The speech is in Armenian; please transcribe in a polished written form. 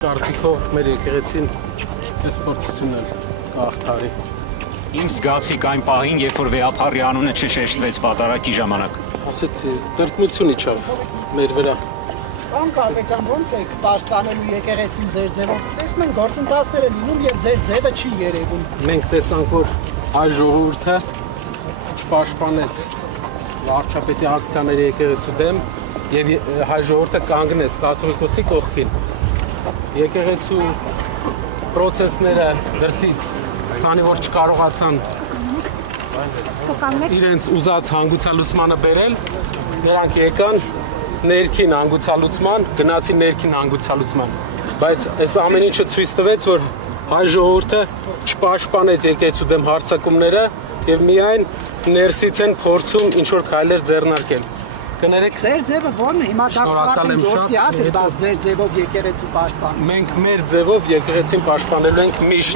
Կարծիքով մեր եկեղեցին այս փորձությունն կհաղթարի։ Իմ զգացիկ այն պահին, երբ որ վեհափառի անունը չշեշտվեց պատարագի ժամանակ։ Ասեցի, տրտմություն իջավ մեր վրա։ Ան Կարպետյան, ոնց եք պաշտպանելու եկեղեցին ձեր ձևով։ Տեսնում են գործընթացներ են լինում եւ ձեր ձևը չի երևում։ Մենք տեսանք, որ հայ ժողովուրդը պաշտպանեց վարչապետի ակցիաների եկեղեցու դեմ եւ հայ ժողովուրդը կանգնեց կաթողիկոսի կողքին։ Եկեղեցու process-ները դրսից, քանի որ չկարողացան իրենց ուզած հանգուցալուծմանը բերել, նրանք եկան ներքին հանգուցալուծման, գնացին ներքին հանգուցալուծման, բայց այս ամեն ինչը ցույց տվեց, որ հայ ժողովուրդը չպաշտպանեց եկեղեցու դեմ հարձակումները եւ միայն ներսից են փորձում ինչ որ քայլեր ձեռնարկել։ Կներեք, Ձեր ձևը ո՞րն է։ Հիմա դա արդեն գործի ա դրված ձեր ձևով եկեղեցու պաշտպան։ մենք մեր ձևով եկեղեցին պաշտպանելու ենք միշտ։